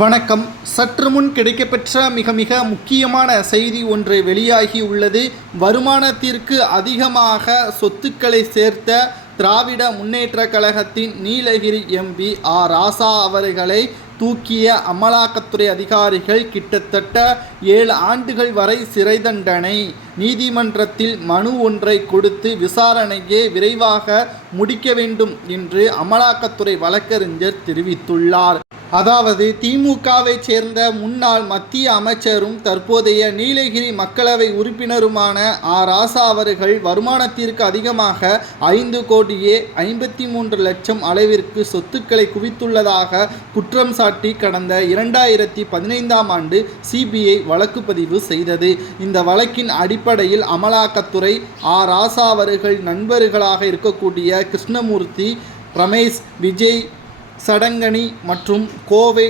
வணக்கம். சற்று முன் கிடைக்கப்பெற்ற மிக முக்கியமான செய்தி ஒன்று வெளியாகி உள்ளது. வருமானத்திற்கு அதிகமாக சொத்துக்களை சேர்த்த திராவிட முன்னேற்றக் கழகத்தின் நீலகிரி எம்பி ராசா அவர்களை தூக்கிய அமலாக்கத்துறை அதிகாரிகள் கிட்டத்தட்ட 7 ஆண்டுகள் வரை சிறை தண்டனை. நீதிமன்றத்தில் மனு ஒன்றை கொடுத்து விசாரணையை விரைவாக முடிக்க வேண்டும் என்று அமலாக்கத்துறை வழக்கறிஞர் தெரிவித்துள்ளார். அதாவது திமுகவை சேர்ந்த முன்னாள் மத்திய அமைச்சரும் தற்போதைய நீலகிரி மக்களவை உறுப்பினருமான ராசா அவர்கள் வருமானத்திற்கு அதிகமாக 5,53,00,000 அளவிற்கு சொத்துக்களை குவித்துள்ளதாக குற்றம் சாட்டி கடந்த 2015ஆம் ஆண்டு சிபிஐ வழக்கு பதிவு செய்தது. இந்த வழக்கின் அடிப்படையில் அமலாக்கத்துறை ராசா அவர்கள் நண்பர்களாக இருக்கக்கூடிய கிருஷ்ணமூர்த்தி, ரமேஷ், விஜய் சடங்கனி மற்றும் கோவை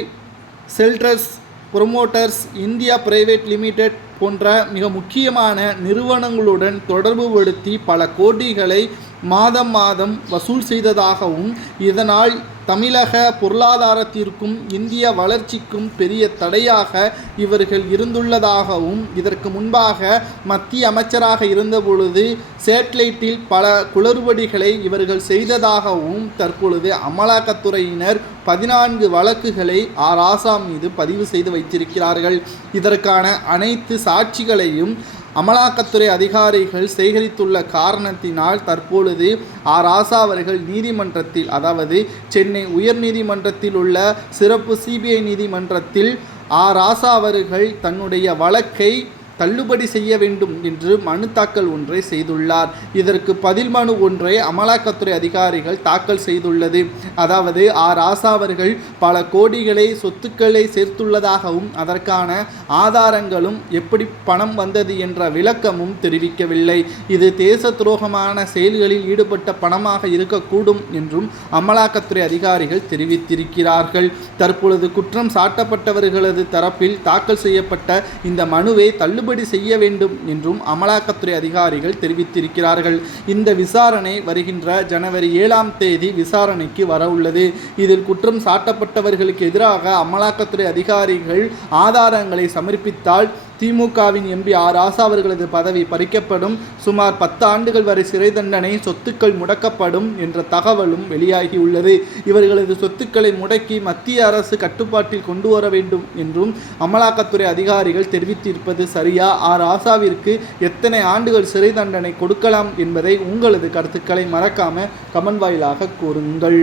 செல்ட்ரஸ் புரமோட்டர்ஸ் இந்தியா பிரைவேட் லிமிடெட் போன்ற மிக முக்கியமான நிறுவனங்களுடன் தொடர்புபடுத்தி பல கோடிகளை மாதம் வசூல் செய்ததாகவும் இதனால் தமிழக பொருளாதாரத்திற்கும் இந்திய வளர்ச்சிக்கும் பெரிய தடையாக இவர்கள் இருந்துள்ளதாகவும், இதற்கு முன்பாக மத்திய அமைச்சராக இருந்தபொழுது சேட்டலைட்டில் பல குளறுபடிகளை இவர்கள் செய்ததாகவும் தற்பொழுது அமலாக்கத்துறையினர் 14 வழக்குகளை ராசா மீது பதிவு செய்து வைத்திருக்கிறார்கள். இதற்கான அனைத்து சாட்சிகளையும் அமலாக்கத்துறை அதிகாரிகள் சேகரித்துள்ள காரணத்தினால் தற்பொழுது ராசா அவர்கள் நீதிமன்றத்தில், அதாவது சென்னை உயர்நீதிமன்றத்தில் உள்ள சிறப்பு சிபிஐ நீதிமன்றத்தில் ராசா அவர்கள் தன்னுடைய வழக்கை தள்ளுபடி செய்ய வேண்டும் என்று மனு தாக்கல் ஒன்றை செய்துள்ளார். இதற்கு பதில் மனு ஒன்றை அமலாக்கத்துறை அதிகாரிகள் தாக்கல் செய்துள்ளது. அதாவது ராசா அவர்கள் பல கோடிகளை சொத்துக்களை சேர்த்துள்ளதாகவும் அதற்கான ஆதாரங்களும் எப்படி பணம் வந்தது என்ற விளக்கமும் தெரிவிக்கவில்லை. இது தேச துரோகமான செயல்களில் ஈடுபட்ட பணமாக இருக்கக்கூடும் என்றும் அமலாக்கத்துறை அதிகாரிகள் தெரிவித்திருக்கிறார்கள். தற்பொழுது குற்றம் சாட்டப்பட்டவர்களது தரப்பில் தாக்கல் செய்யப்பட்ட இந்த மனுவை தள்ளுபடி செய்ய வேண்டும் என்றும் அமலாக்கத்துறை அதிகாரிகள் தெரிவித்திருக்கிறார்கள். இந்த விசாரணை வருகின்ற ஜனவரி 7ஆம் தேதி விசாரணைக்கு வர உள்ளது. இதில் குற்றம் சாட்டப்பட்டவர்களுக்கு எதிராக அமலாக்கத்துறை அதிகாரிகள் ஆதாரங்களை சமர்ப்பித்தால் திமுகவின் எம்பி ராசா அவர்களது பதவி பறிக்கப்படும், சுமார் 10 ஆண்டுகள் வரை சிறை தண்டனை, சொத்துக்கள் முடக்கப்படும் என்ற தகவலும் வெளியாகியுள்ளது. இவர்களது சொத்துக்களை முடக்கி மத்திய அரசு கட்டுப்பாட்டில் கொண்டு வர வேண்டும் என்றும் அமலாக்கத்துறை அதிகாரிகள் தெரிவித்திருப்பது சரியா? ராசாவிற்கு எத்தனை ஆண்டுகள் சிறை தண்டனை கொடுக்கலாம் என்பதை உங்களது கருத்துக்களை மறக்காம கமெண்ட் வாயிலாக கூறுங்கள்.